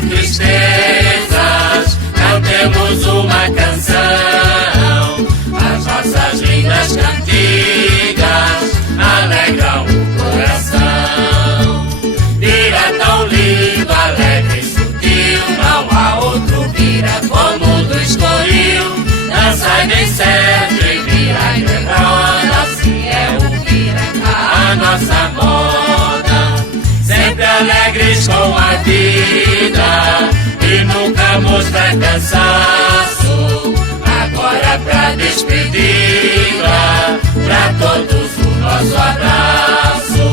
sem tristezas, cantemos uma canção. As nossas lindas cantigas alegram o coração. Vira tão lindo, alegre e sutil, não há outro vira como o do Estoril. Dançai bem certo e virai de roda, assim é o vira cá, a nossa moda. Sempre alegres com a vida e nunca mostra cansaço. Agora pra despedida, pra todos o nosso abraço.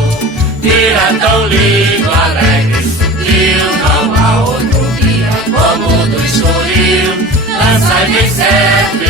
Vira tão lindo, alegre e sutil, não há outro vira como o do Estoril. Dançai bem certo